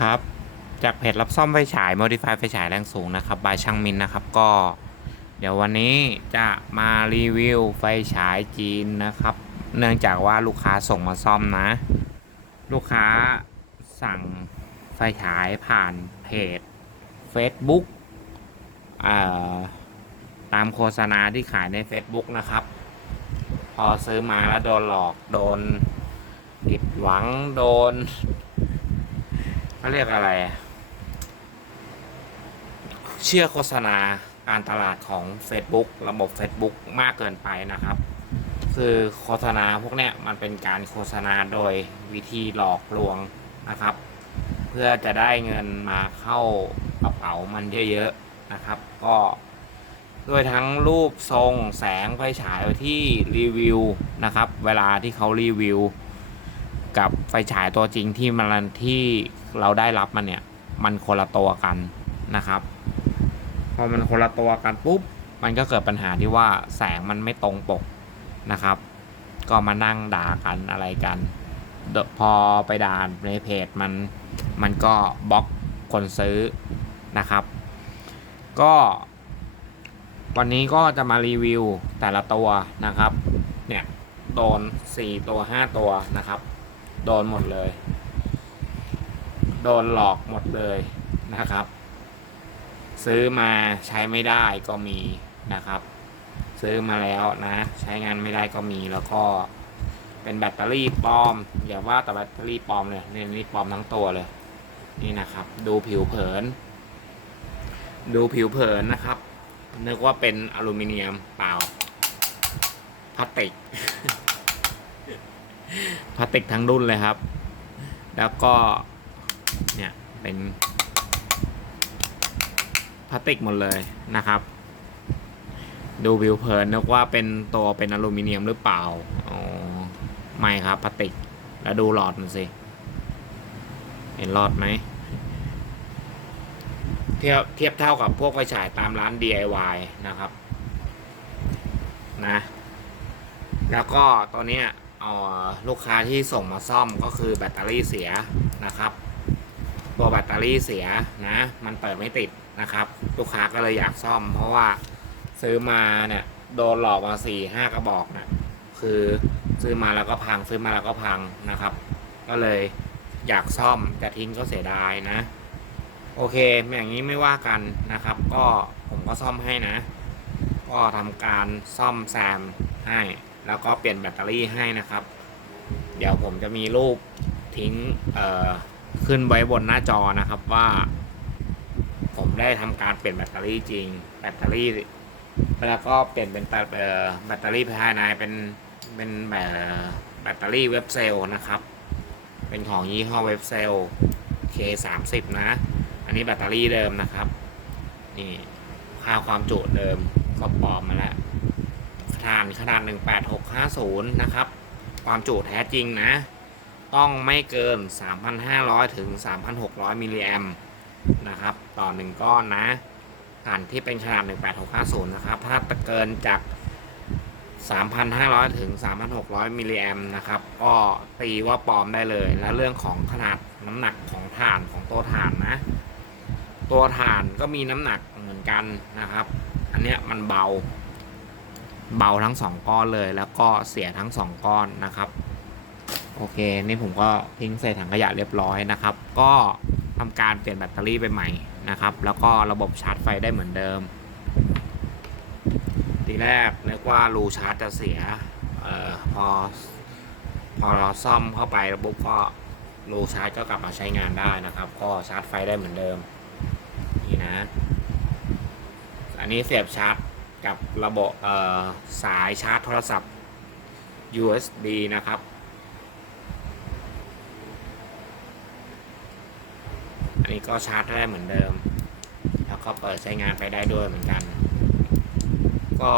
ครับ จากเพจรับซ่อมไฟฉาย Modify ไฟฉายแรงสูงนะครับ บายช่างมินนะครับ ก็ เดี๋ยววันนี้จะมารีวิวไฟฉายจีนนะครับ เนื่องจากว่าลูกค้าส่งมาซ่อมนะ ลูกค้าสั่งไฟฉายผ่านเพจ Facebook ตามโฆษณาที่ขายใน Facebook นะครับ พอซื้อมาแล้วโดนหลอกโดนผิดหวังโดน เขาเรียกอะไร เชื่อโฆษณาการตลาดของ Facebook ระบบ Facebook มากเกินไปนะครับ คือโฆษณาพวกเนี้ยมันเป็นการโฆษณาโดยวิธีหลอกลวงนะครับ เพื่อจะได้เงินมาเข้ากระเป๋ามันเยอะๆนะครับ ก็ด้วยทั้งรูปทรงแสงไฟฉายที่รีวิวนะครับ เวลาที่เขารีวิว กับไฟฉายตัวจริงที่มันที่ เราได้รับมันเนี่ย มันคนละตัวกันนะครับ พอมันคนละตัวกันปุ๊บ มันก็เกิดปัญหาที่ว่าแสงมันไม่ตรงปกนะครับ ก็มานั่งด่ากันอะไรกัน พอไปด่าในเพจมัน มันก็บล็อกคนซื้อนะครับ ก็วันนี้ก็จะมารีวิวแต่ละตัวนะครับ เนี่ย โดน 4 ตัว 5 ตัวนะครับ โดนหมดเลย โดนหลอกหมดเลยนะครับ ซื้อมาใช้ไม่ได้ก็มีนะครับ ซื้อมาแล้วนะ ใช้งานไม่ได้ก็มีแล้วก็เป็นแบตเตอรี่ปลอมอย่าว่าแต่แบตเตอรี่ปลอมเลยเนี่ยนี่ปลอมทั้งตัวเลย นี่นะครับ ดูผิวเผิน ดูผิวเผินนะครับนึกว่าเป็นอลูมิเนียมเปล่าพลาสติกพลาสติกทั้งรุ่นเลยครับ แล้วก็ เนี่ยเป็นพลาสติกหมดเลยนะครับ ดูวิวเพลินนึกว่าเป็นตัวเป็นอลูมิเนียมหรือเปล่าอ๋อไม่ครับพลาสติก แล้วดูหลอดมันสิเห็นหลอดไหมเทียบเทียบเท่ากับพวกไฟฉายตามร้าน DIY นะครับนะแล้วก็ตัวนี้เอ่อลูกค้าที่ส่งมาซ่อมก็คือแบตเตอรี่เสียนะครับ ตัวแบตเตอรี่เสียนะ มันเปิดไม่ติดนะครับ ลูกค้าก็เลยอยากซ่อม เพราะว่าซื้อมาเนี่ยโดนหลอกมาสี่ห้ากระบอกนะคือซื้อมาแล้วก็พังซื้อมาแล้วก็พังนะครับ ก็เลยอยากซ่อมแต่ทิ้งก็เสียดายนะ โอเคอย่างนี้ไม่ว่ากันนะครับ ก็ผมก็ซ่อมให้นะ ก็ทำการซ่อมแซมให้ แล้วก็เปลี่ยนแบตเตอรี่ให้นะครับ เดี๋ยวผมจะมีรูปทิ้งเอ่อ ขึ้นไว้บนหน้าจอนะครับว่า ผมได้ทำการเปลี่ยนแบตเตอรี่จริง แบตเตอรี่ แล้วก็เปลี่ยนเป็นแบตเตอรี่ภายในเป็นเป็นแบบแบตเตอรี่เว็บเซลนะครับ เป็นของยี่ห้อเว็บเซล K30 นะ อันนี้แบตเตอรี่เดิมนะครับ นี่ค่าความจุเดิมก็ปลอมมาแล้วฐานขนาด 18650 นะครับ ความจุแท้จริงนะ ต้องไม่เกิน 3,500 ถึง 3,600 มิลลิแอมนะครับ ต่อ 1 ก้อนนะฐานที่เป็นขนาด 18650 นะครับ ถ้าเกินจาก 3,500 ถึง 3,600 มิลลิแอมนะครับ ก็ตีว่าปลอมได้เลย และเรื่องของขนาดน้ำหนักของฐานของตัวฐานนะ ตัวฐานก็มีน้ำหนักเหมือนกันนะครับ อันเนี้ยมันเบา เบาทั้งสองก้อนเลย แล้วก็เสียทั้งสองก้อนนะครับ โอเค นี่ผมก็ทิ้งใส่ถังขยะเรียบร้อยนะครับ ก็ทำการเปลี่ยนแบตเตอรี่ไปใหม่นะครับ แล้วก็ระบบชาร์จไฟได้เหมือนเดิม ทีแรกนึกว่ารูชาร์จจะเสียเออพอพอเราซ่อมเข้าไประบบก็รูชาร์จก็กลับมาใช้งานได้นะครับ ก็ชาร์จไฟได้เหมือนเดิม นี่นะ อันนี้เสียบชาร์จกับระบบเออสายชาร์จโทรศัพท์ USB นะครับ นี้ก็ชาร์จได้เหมือนเดิม แล้วก็เปิดใช้งานไปได้ด้วยเหมือนกัน ก็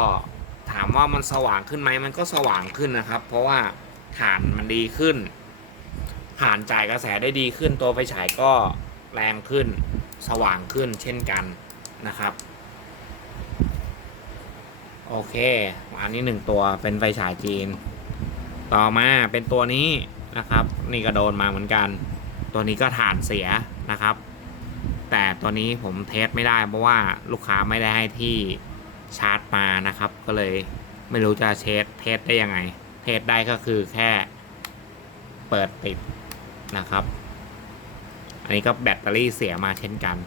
ถามว่ามันสว่างขึ้นไหมมันก็สว่างขึ้นนะครับ เพราะว่าฐานมันดีขึ้นผ่านจ่ายกระแสได้ดีขึ้นตัวไฟฉายก็แรงขึ้น สว่างขึ้นเช่นกันนะครับ โอเค อันนี้หนึ่งตัวเป็นไฟฉายจีน ต่อมาเป็นตัวนี้นะครับ นี่ก็โดนมาเหมือนกัน ตัวนี้ก็ฐานเสีย นะครับ แต่ตัวนี้ผมเทสไม่ได้เพราะว่าลูกค้าไม่ได้ให้ที่ชาร์จมานะครับ ก็เลยไม่รู้จะเทสเทสได้ยังไง เทสได้ก็คือแค่เปิดติดนะครับ อันนี้ก็แบตเตอรี่เสียมาเช่นกัน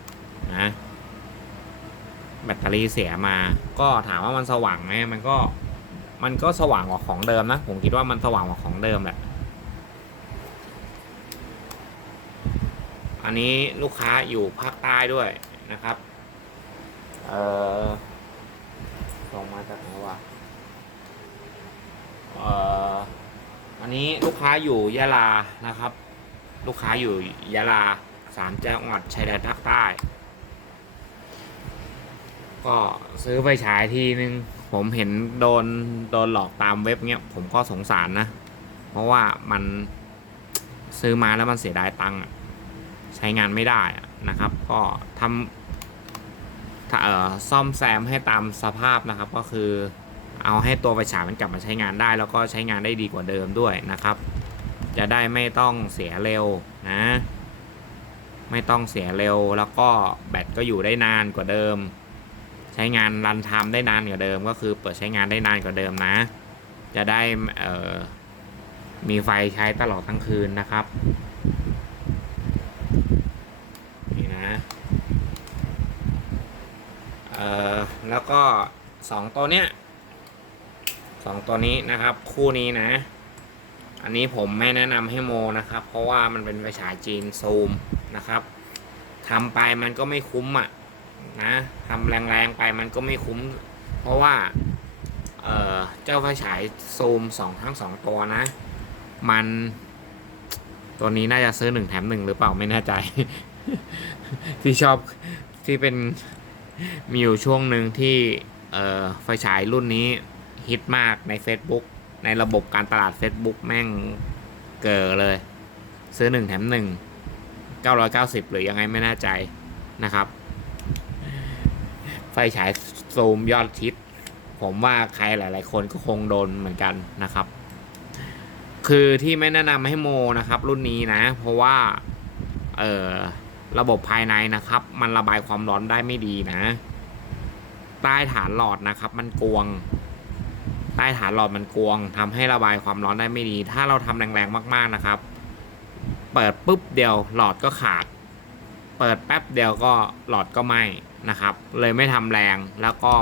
นะแบตเตอรี่เสียมา ก็ถามว่ามันสว่างไหมมันก็มันก็สว่างกว่าของเดิมนะ ผมคิดว่ามันสว่างกว่าของเดิมแหละ อันนี้ลูกค้าอยู่ภาคใต้ด้วยนะครับ เออส่งมาจากไหนวะเอออันนี้ลูกค้าอยู่ยะลานะครับ ลูกค้าอยู่ยะลาสามจังหวัดชายแดนภาคใต้ ก็ซื้อไปฉายทีนึง ผมเห็นโดนโดนหลอกตามเว็บเนี้ย ผมก็สงสารนะ เพราะว่ามันซื้อมาแล้วมันเสียดายตังค์ ใช้งานไม่ได้นะครับ ก็ทำซ่อมแซมให้ตามสภาพนะครับ ก็คือเอาให้ตัวไฟฉายมันกลับมาใช้งานได้ แล้วก็ใช้งานได้ดีกว่าเดิมด้วยนะครับ จะได้ไม่ต้องเสียเร็วนะ ไม่ต้องเสียเร็วแล้วก็แบตก็อยู่ได้นานกว่าเดิม ใช้งานรันไทม์ได้นานกว่าเดิม ก็คือเปิดใช้งานได้นานกว่าเดิมนะ จะได้มีไฟใช้ตลอดทั้งคืนนะครับ นี่นะ เอ่อ แล้วก็สองตัวเนี้ยสองตัวนี้นะครับ คู่นี้นะ อันนี้ผมไม่แนะนำให้โมนะครับ เพราะว่ามันเป็นไฟฉายจีนซูมนะครับทำไปมันก็ไม่คุ้มอะนะทำแรงๆไปมันก็ไม่คุ้ม เพราะว่าเออเจ้าไฟฉายซูมสองทั้งสองตัวนะ มันตัวนี้น่าจะซื้อหนึ่งแถมหนึ่งหรือเปล่าไม่แน่ใจ ที่ชอบที่เป็น มีอยู่ช่วงหนึ่งที่ไฟฉายรุ่นนี้ฮิตมากใน Facebook ในระบบการตลาด Facebook แม่งเกิดเลย ซื้อหนึ่งแถมหนึ่งเก้าร้อยเก้าสิบหรือยังไงไม่แน่ใจนะครับ ไฟฉายซูมยอดฮิตผมว่าใครหลาย ๆ คนก็คงโดนเหมือนกันนะครับ คือที่ไม่แนะนำให้โมนะครับ รุ่นนี้นะ เพราะว่า เออ ระบบภายในนะครับ มันระบายความร้อนได้ไม่ดีนะ ใต้ฐานหลอดนะครับ มันกวง ใต้ฐานหลอดมันกวงทำให้ระบายความร้อนได้ไม่ดี ถ้าเราทำแรงๆมาก ๆนะครับ เปิดปุ๊บเดียวหลอดก็ขาด เปิดแป๊บเดียวก็หลอดก็ไหม้นะครับ เลยไม่ทำแรงแล้วก็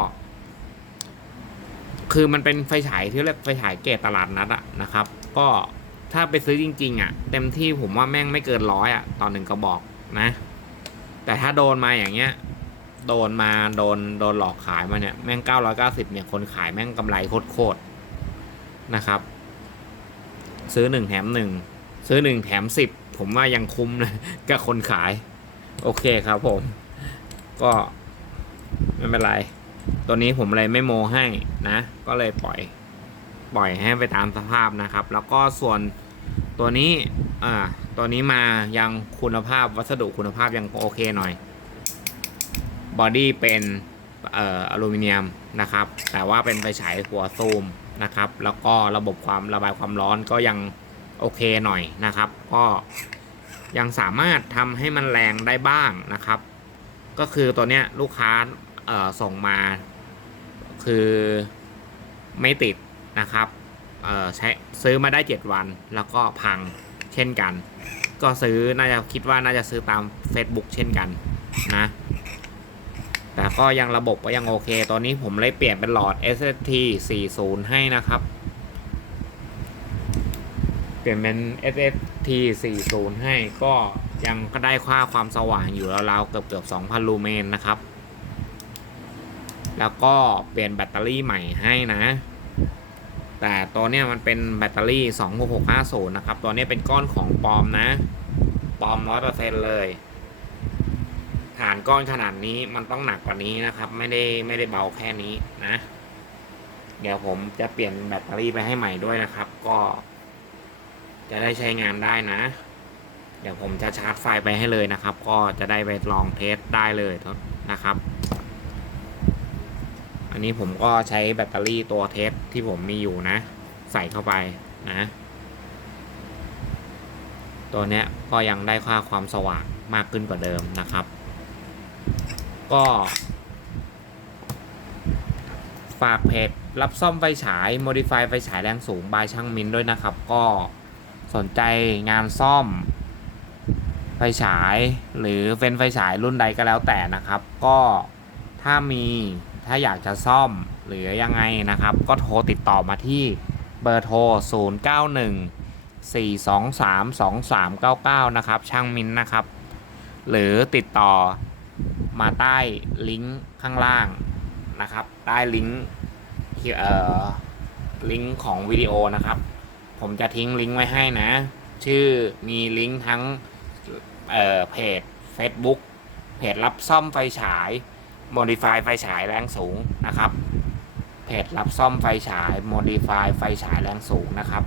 คือมันเป็นไฟฉายที่เรียกไฟฉายเกรดตลาดนัดอะนะครับ ก็ถ้าไปซื้อจริงๆอะเต็มที่ผมว่าแม่งไม่เกินร้อยอะต่อหนึ่งกระบอก นะ แต่ถ้าโดนมาอย่างเงี้ย โดนมาโดนโดนหลอกขายมาเนี่ยแม่งเก้าร้อยเก้าสิบเนี่ยคนขายแม่งกำไรโคตรๆนะครับ ซื้อหนึ่งแถมหนึ่งซื้อหนึ่งแถมสิบผมว่ายังคุ้มนะกับคนขาย โอเคครับผม ก็ไม่เป็นไร ตัวนี้ผมเลยไม่โมให้นะ ก็เลยปล่อย ปล่อยให้ไปตามสภาพนะครับ แล้วก็ส่วน ตัวนี้อ่าตัวนี้มายังคุณภาพวัสดุคุณภาพยังโอเคหน่อย บอดี้เป็นเอ่ออลูมิเนียมนะครับ แต่ว่าเป็นไฟฉายหัวซูมนะครับ แล้วก็ระบบความระบายความร้อนก็ยังโอเคหน่อยนะครับ ก็ยังสามารถทำให้มันแรงได้บ้างนะครับ ก็คือตัวเนี้ยลูกค้าเอ่อส่งมา คือไม่ติดนะครับ ใช้ซื้อมาได้ 7 วัน แล้วก็พังเช่นกัน ก็ซื้อน่าจะคิดว่าน่าจะซื้อตาม Facebook เช่นกันนะ แต่ก็ยังระบบก็ยังโอเค ตอนนี้ผมเลยเปลี่ยนเป็นหลอด SST 40 ให้นะครับ เปลี่ยนเป็น SST 40 ให้ก็ยังก็ได้ค่าความสว่างอยู่ราวๆเกือบเกือบ2,000 ลูเมนนะครับ แล้วก็เปลี่ยนแบตเตอรี่ใหม่ให้นะ แต่ตัวเนี้ยมันเป็นแบตเตอรี่ 26650 นะครับ ตัวนี้เป็นก้อนของปลอมนะ ปลอม 100%เลย ฐานก้อนขนาดนี้มันต้องหนักกว่านี้นะครับ ไม่ได้ไม่ได้เบาแค่นี้นะ เดี๋ยวผมจะเปลี่ยนแบตเตอรี่ไปให้ใหม่ด้วยนะครับ ก็ จะได้ใช้งานได้นะ เดี๋ยวผมจะชาร์จไฟไปให้เลยนะครับ ก็จะได้ไปลองเทสได้เลยนะครับ อันนี้ผมก็ใช้แบตเตอรี่ตัวเทสที่ผมมีอยู่นะ ใส่เข้าไปนะ ตัวเนี้ยก็ยังได้ค่าความสว่างมากขึ้นกว่าเดิมนะครับ ก็ ฝากเพจรับซ่อมไฟฉาย Modify ไฟฉายแรงสูงบายช่างมินด้วยนะครับ ก็สนใจงานซ่อมไฟฉายหรือเป็นไฟฉายรุ่นใดก็แล้วแต่นะครับ ก็ถ้ามี ถ้าอยากจะซ่อมหรือยังไงนะครับ ก็โทรติดต่อมาที่เบอร์โทร 091 423 2399 นะครับ ช่างมินนะครับ หรือติดต่อมาใต้ลิงก์ข้างล่างนะครับ ใต้ลิงก์เอ่อลิงก์ของวิดีโอนะครับ ผมจะทิ้งลิงก์ไว้ให้นะ ชื่อมีลิงก์ทั้งเอ่อเพจ Facebook เพจรับซ่อมไฟฉาย Modify ไฟฉายแรงสูงนะครับเพจรับซ่อมไฟฉาย Modify ไฟฉายแรงสูงนะครับ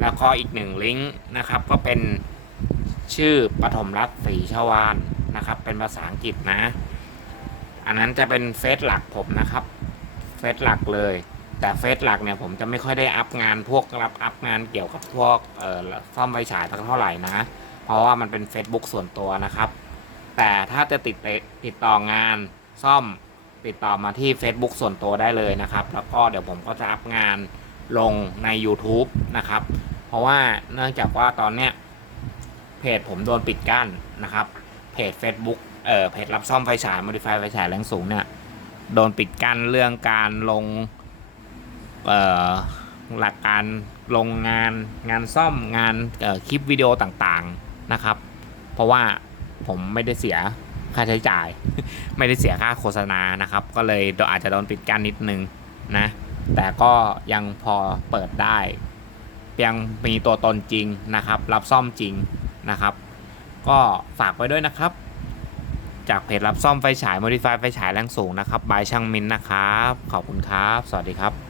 แล้วก็อีกหนึ่งลิงก์นะครับก็เป็นชื่อปฐมรัตน์ศรีชวานนะครับ เป็นภาษาอังกฤษนะ อันนั้นจะเป็นเฟซหลักผมนะครับ เฟซหลักเลย แต่เฟซหลักเนี่ยผมจะไม่ค่อยได้อัพงานพวกรับอัพงานเกี่ยวกับพวกเอ่อซ่อมไฟฉายสักเท่าไหร่นะ เพราะว่ามันเป็น Facebook ส่วนตัวนะครับ แต่ถ้าจะติดติดต่องาน ซ่อมติดต่อมาที่ Facebook ส่วนตัวได้เลยนะครับ แล้วก็เดี๋ยวผมก็จะอัพงานลงใน YouTube นะครับ เพราะว่าเนื่องจากว่าตอนเนี้ยเพจผมโดนปิดกั้นนะครับ เพจ Facebook เอ่อเพจรับซ่อมไฟฉาย Modify ไฟฉายแรงสูงเนี่ย โดนปิดกั้นเรื่องการลงเอ่อหลักการลงงานงานซ่อมงานเอ่อคลิปวิดีโอต่างๆนะครับ เพราะว่าผมไม่ได้เสีย ค่าใช้จ่าย ไม่ได้เสียค่าโฆษณานะครับ ก็เลยอาจจะโดนปิดกั้นนิดนึงนะ แต่ก็ยังพอเปิดได้ยังมีตัวตนจริงนะครับ รับซ่อมจริงนะครับ ก็ฝากไว้ด้วยนะครับ จากเพจรับซ่อมไฟฉาย Modify ไฟฉายแรงสูงนะครับบายช่างมินนะครับ ขอบคุณครับ สวัสดีครับ